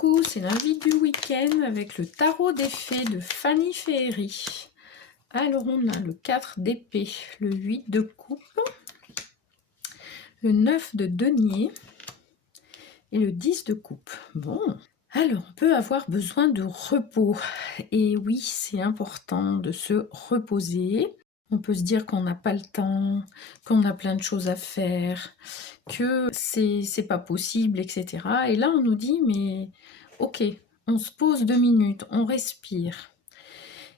Coucou, c'est l'invite du week-end avec le tarot des fées de Fanny Féerie. Alors on a le 4 d'épée, le 8 de coupe, le 9 de denier et le 10 de coupe. Bon, alors on peut avoir besoin de repos. Et oui, c'est important de se reposer. On peut se dire qu'on n'a pas le temps, qu'on a plein de choses à faire, que c'est pas possible, etc. Et là, on nous dit, mais ok, on se pose 2 minutes, on respire.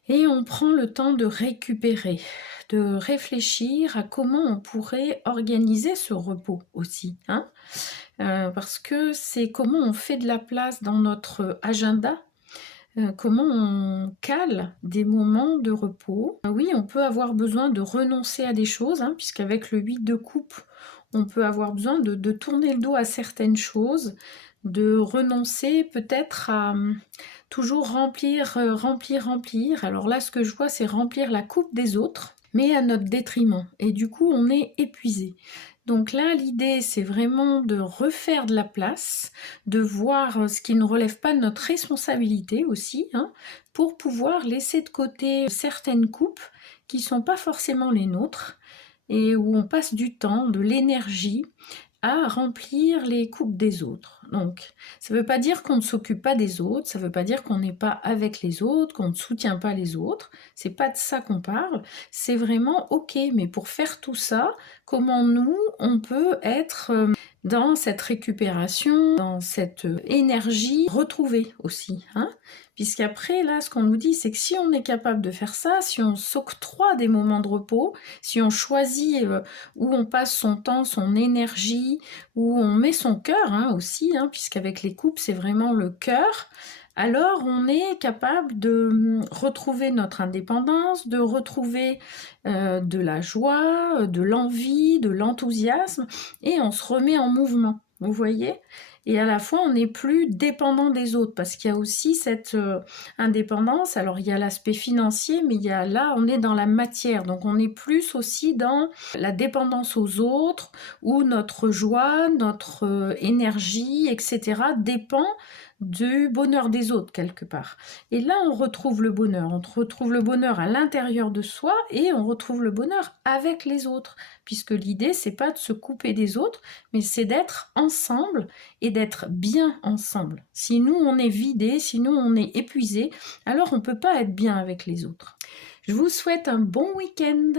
Et on prend le temps de récupérer, de réfléchir à comment on pourrait organiser ce repos aussi. Parce que c'est comment on fait de la place dans notre agenda, comment on cale des moments de repos. Oui, on peut avoir besoin de renoncer à des choses, puisqu'avec le 8 de coupe, on peut avoir besoin de tourner le dos à certaines choses, de renoncer peut-être à toujours remplir. Alors là, ce que je vois, c'est remplir la coupe des autres, mais à notre détriment. Et du coup, on est épuisé. Donc là, l'idée, c'est vraiment de refaire de la place, de voir ce qui ne relève pas de notre responsabilité aussi, pour pouvoir laisser de côté certaines coupes qui ne sont pas forcément les nôtres et où on passe du temps, de l'énergie à remplir les coupes des autres. Donc, ça ne veut pas dire qu'on ne s'occupe pas des autres, ça ne veut pas dire qu'on n'est pas avec les autres, qu'on ne soutient pas les autres, c'est pas de ça qu'on parle, c'est vraiment ok, mais pour faire tout ça, comment nous, on peut être dans cette récupération, dans cette énergie retrouvée aussi, puisqu'après, là, ce qu'on nous dit, c'est que si on est capable de faire ça, si on s'octroie des moments de repos, si on choisit où on passe son temps, son énergie, où on met son cœur aussi, puisqu'avec les coupes, c'est vraiment le cœur, alors on est capable de retrouver notre indépendance, de retrouver de la joie, de l'envie, de l'enthousiasme, et on se remet en mouvement, vous voyez ? Et à la fois, on n'est plus dépendant des autres, parce qu'il y a aussi cette indépendance. Alors, il y a l'aspect financier, mais là, on est dans la matière. Donc, on est plus aussi dans la dépendance aux autres, où notre joie, notre énergie, etc. dépend du bonheur des autres, quelque part. Et là, on retrouve le bonheur. On retrouve le bonheur à l'intérieur de soi et on retrouve le bonheur avec les autres. Puisque l'idée, c'est pas de se couper des autres, mais c'est d'être ensemble et d'être bien ensemble. Si nous, on est vidé, si nous, on est épuisé, alors on peut pas être bien avec les autres. Je vous souhaite un bon week-end.